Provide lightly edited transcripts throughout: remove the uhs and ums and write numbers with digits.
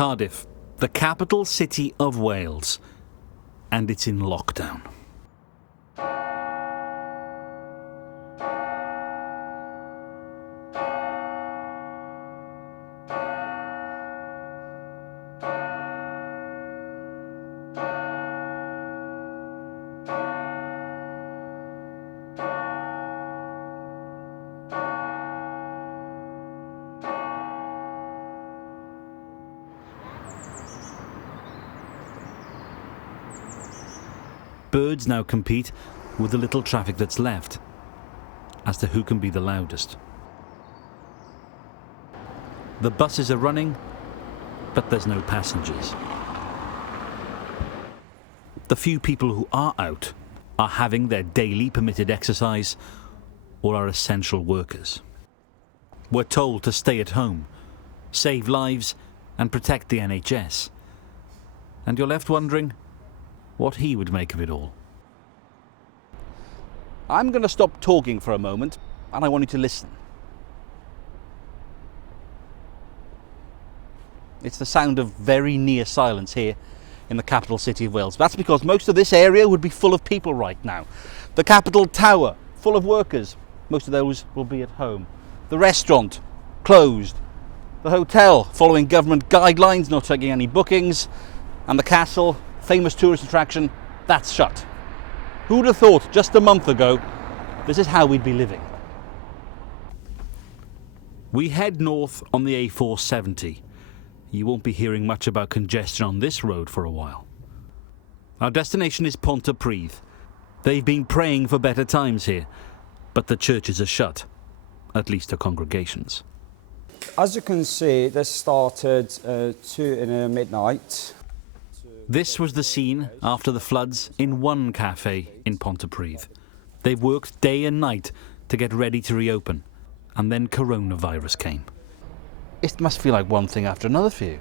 Cardiff, the capital city of Wales, and it's in lockdown. Birds now compete with the little traffic that's left as to who can be the loudest. The buses are running, but there's no passengers. The few people who are out are having their daily permitted exercise or are essential workers. We're told to stay at home, save lives and protect the NHS. And you're left wondering what he would make of it all. I'm going to stop talking for a moment and I want you to listen. It's the sound of very near silence here in the capital city of Wales. That's because most of this area would be full of people right now. The Capitol Tower, full of workers. Most of those will be at home. The restaurant, closed. The hotel, following government guidelines, not taking any bookings. And the castle, famous tourist attraction, that's shut. Who would have thought just a month ago this is how we'd be living? We head north on the A470. You won't be hearing much about congestion on this road for a while. Our destination is Pontypridd. They've been praying for better times here, but the churches are shut, at least to congregations. As you can see, this started 2 in midnight. This was the scene after the floods in one cafe in Pontypridd. They've worked day and night to get ready to reopen, and then coronavirus came. It must feel like one thing after another for you.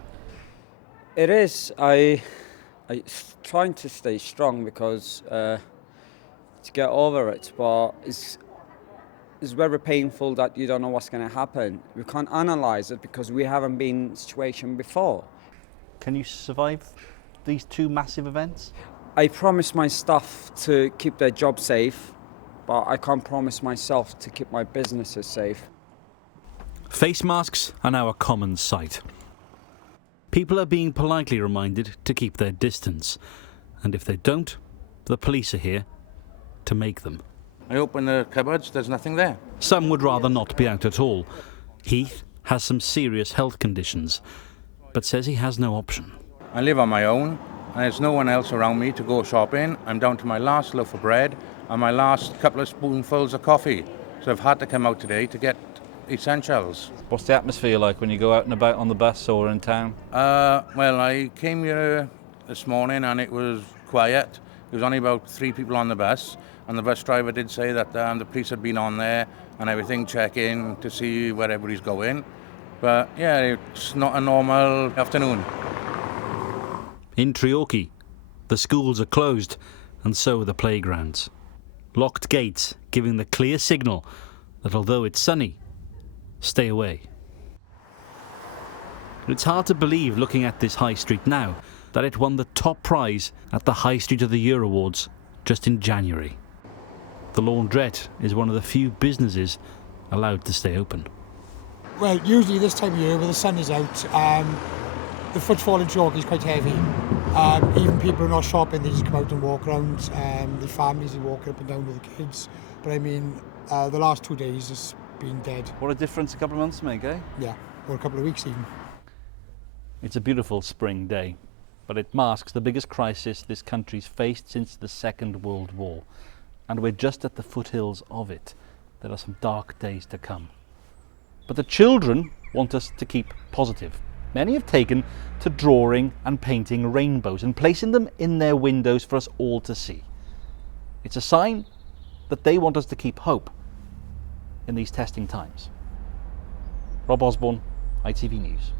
It is. I trying to stay strong because to get over it, but it's very painful that you don't know what's going to happen. We can't analyse it because we haven't been in a situation before. Can you survive these two massive events? I promise my staff to keep their job safe, but I can't promise myself to keep my businesses safe. Face masks are now a common sight. People are being politely reminded to keep their distance, and if they don't, the police are here to make them. I open the cupboards, there's nothing there. Some would rather not be out at all. Heath has some serious health conditions, but says he has no option. I live on my own, and there's no one else around me to go shopping. I'm down to my last loaf of bread and my last couple of spoonfuls of coffee. So I've had to come out today to get essentials. What's the atmosphere like when you go out and about on the bus or in town? Well, I came here this morning and it was quiet. There was only about 3 people on the bus, and the bus driver did say that the police had been on there and everything, checking to see where everybody's going. But yeah, it's not a normal afternoon. In Treorchy, the schools are closed, and so are the playgrounds. Locked gates giving the clear signal that although it's sunny, stay away. It's hard to believe, looking at this high street now, that it won the top prize at the High Street of the Year Awards just in January. The laundrette is one of the few businesses allowed to stay open. Well, usually this time of year, when the sun is out, the footfall in Treorchy is quite heavy. Even people who are not shopping, they just come out and walk around. The families are walking up and down with the kids. But I mean, the last 2 days has been dead. What a difference a couple of months make, eh? Yeah, or a couple of weeks even. It's a beautiful spring day, but it masks the biggest crisis this country's faced since the Second World War. And we're just at the foothills of it. There are some dark days to come. But the children want us to keep positive. Many have taken to drawing and painting rainbows and placing them in their windows for us all to see. It's a sign that they want us to keep hope in these testing times. Rob Osborne, ITV News.